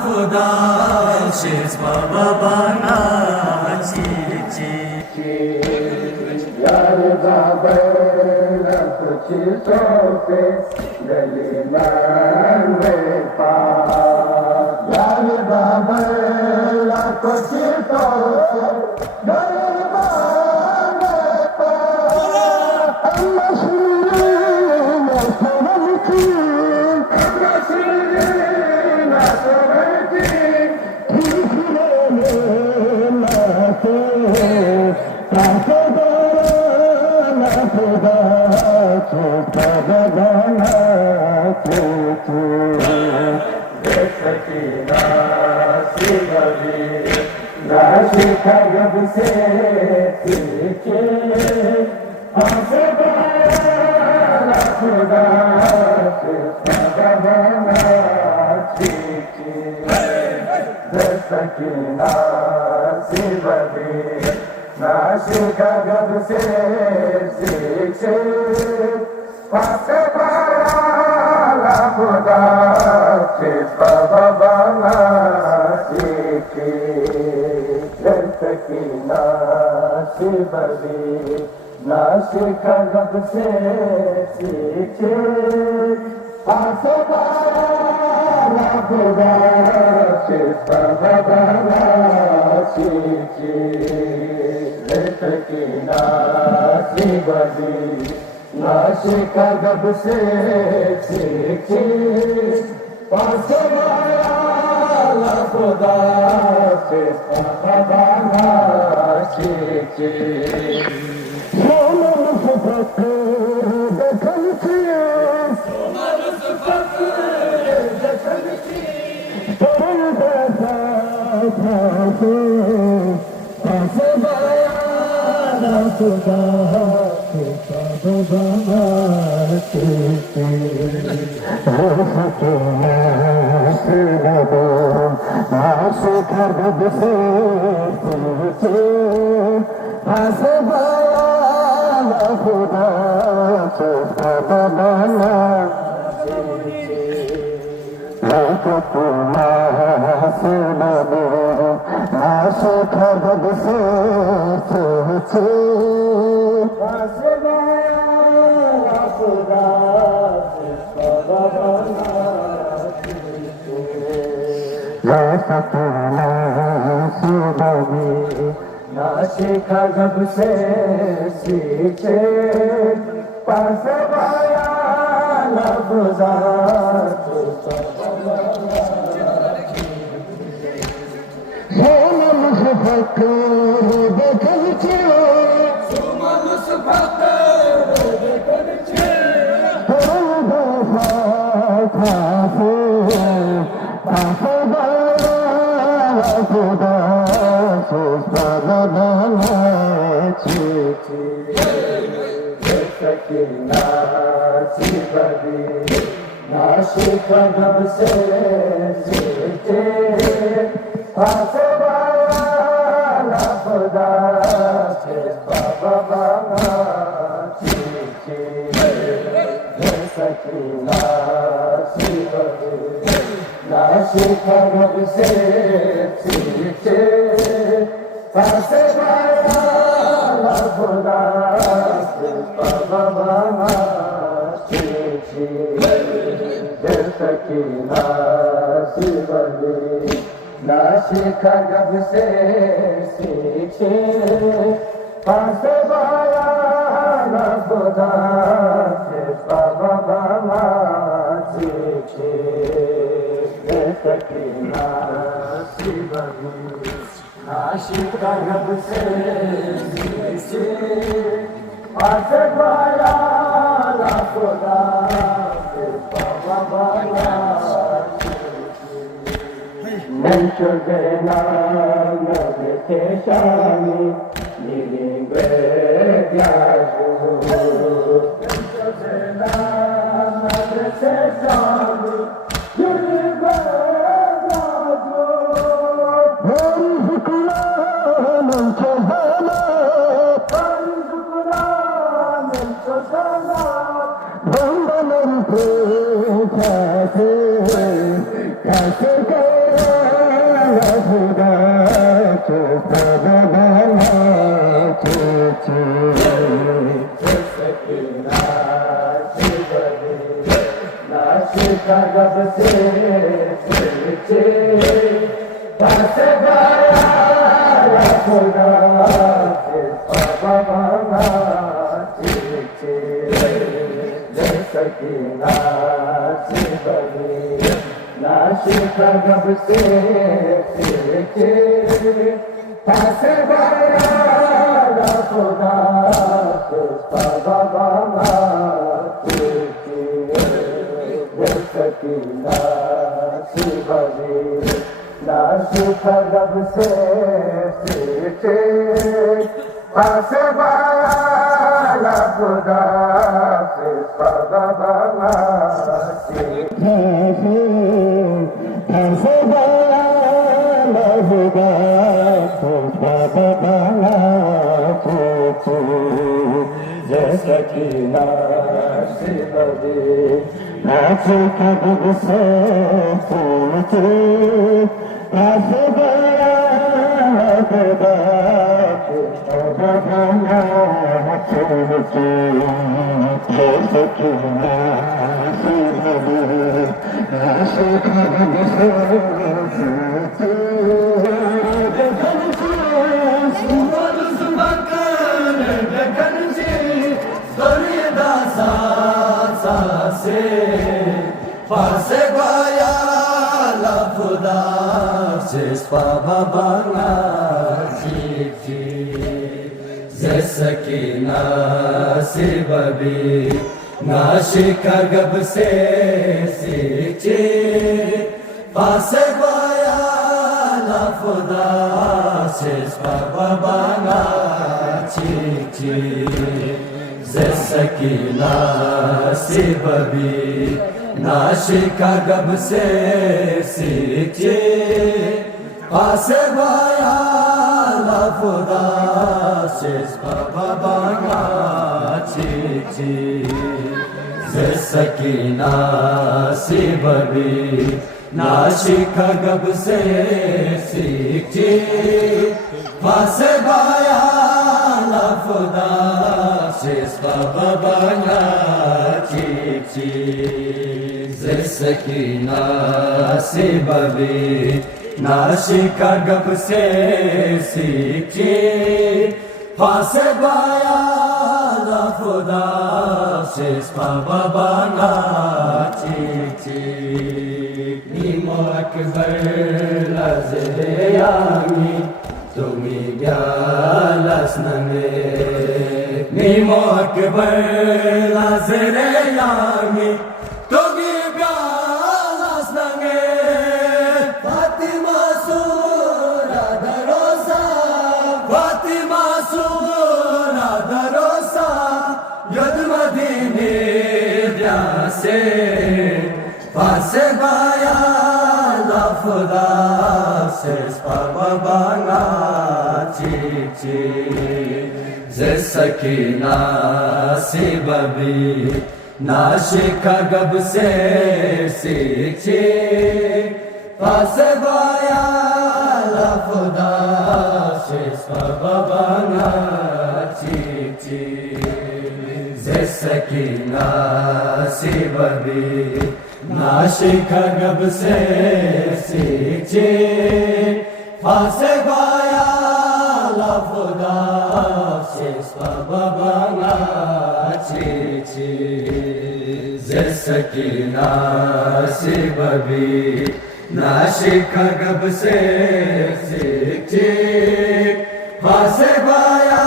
खुदा सकीना शिवदी नाशिक गद से सीखे पास पाया खुदा चिपबना सीखी सकीना शिवदी नाशिक गद से सीखे पास पाया खुदा चिपबना सीखी सकीना शिवदी नाशिक गद से सीखी पास पाया खुदा चिपबना सीखी नाशिक गद से सीखे पास पाया खुदा सकीना शिवदी नाशिक गद से सीखे पास पाया खुदा चिपबना सीखी सकीना शिवदी नाशिक गद से सीखे पास पाया खुदा चिपबना सीखी सकीना शिवदी नाशिक गद से सीखे पास पाया खुदा चिपबना सीखी सकीना शिवदी नाशिक गद से सीखे पास पाया खुदा चिपबना Mentor Vena Meditationi Lingue Diago Mentor Vena Meditationi Lingue Diago Verisukula Mentor Verisukula Mentor Vendamente Kase खुदा चिपबना सकीना शिवदी नाशिक गद से सीखे पास पाया खुदा चिपबना सीखी सकीना शिवदी नाशिक गद से सीखे पास पाया खुदा चिपबना सीखी सकीना शिवदी नाशिक गद से सीखे पास पाया खुदा चिपबना सीखी खुदा बाला जैसा कि नासिब नाचे कब से पूछे ऐसे बया खुदा बाला जैसा कि नासिब नाचे कब से Fase baya la fuda se spava banga chichi zesakina se babi nashika gab se sichi fase baya la fuda se spava banga chichi zesakina se babi नाशिका गब से सींचे पासे बाया लफुदा से बाबा चीची सकीना सी बबी नाशिका गब से सींचे पासे बाया लफुदा से बाबा चीची सकीना से बबी नाशिका गब से सींचे फासे बाया खुदा से बाबा चीची नीमो अकबर लज़े यामी तुम्ही ग्यालस नमे नीमो अकबर लज़े यामी Fase baya la fuda se spabanga chichi zesakina si babi nashika gab se sichi fase baya la fuda se spabanga chichi zesakina si babi नाशिका गब से सींचे फासे बाया लफुदा से बाबा चीची जैसकीना सी बबी नाशिका गब से सींचे फासे बाया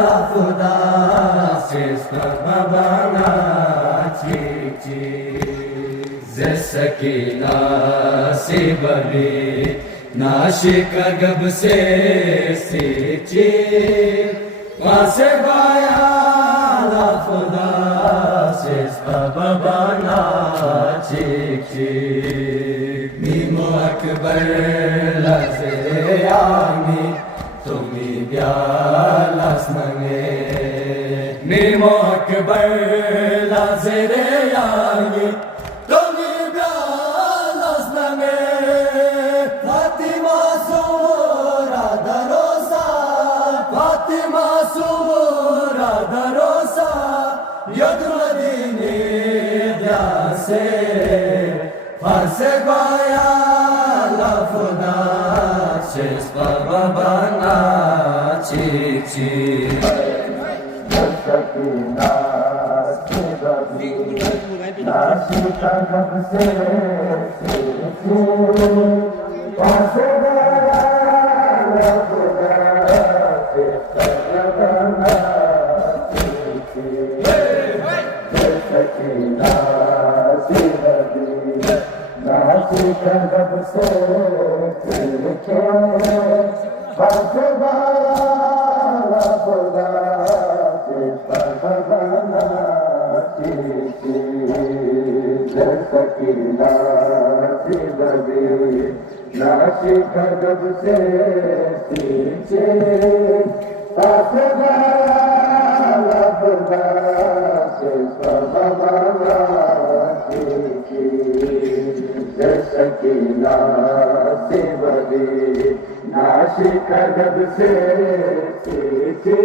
लफुदा से बाबा चीची सकीना से बबी नाशिका गब से सींचे फासे बाया लफुदा से बाबा चीची नीमो अकबर लज़े यामी तुम्ही ग्यालस नमे नीमो अकबर लज़े यामी Fase baya lafuna se baba chichi Sakina से बबी नाशिका गब से सींचे फासे बाया लफुदा से बाबा चीची सकीना से बबी नाशिका गब से सींचे फासे बाया लफुदा से बाबा चीची सकीना जिंदगी नाशिक जब से सींचे आसमाना खुदा से सबमाना की सकीना जिंदगी नाशिक जब से सींचे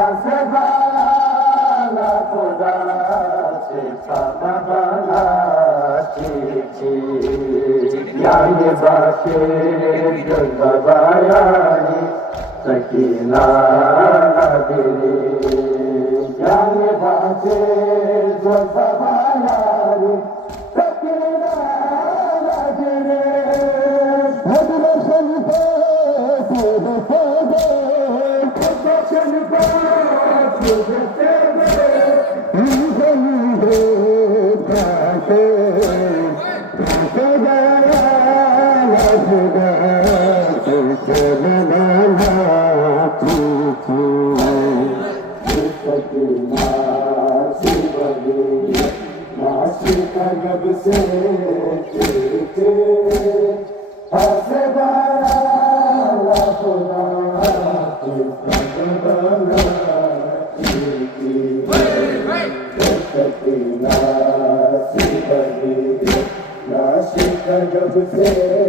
आसमाना खुदा से सबमाना यानी बाशे जबायानी सकीना दिली यानी बाशे जबायानी सकीना दिली जब से जब से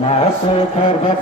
Nasıl kar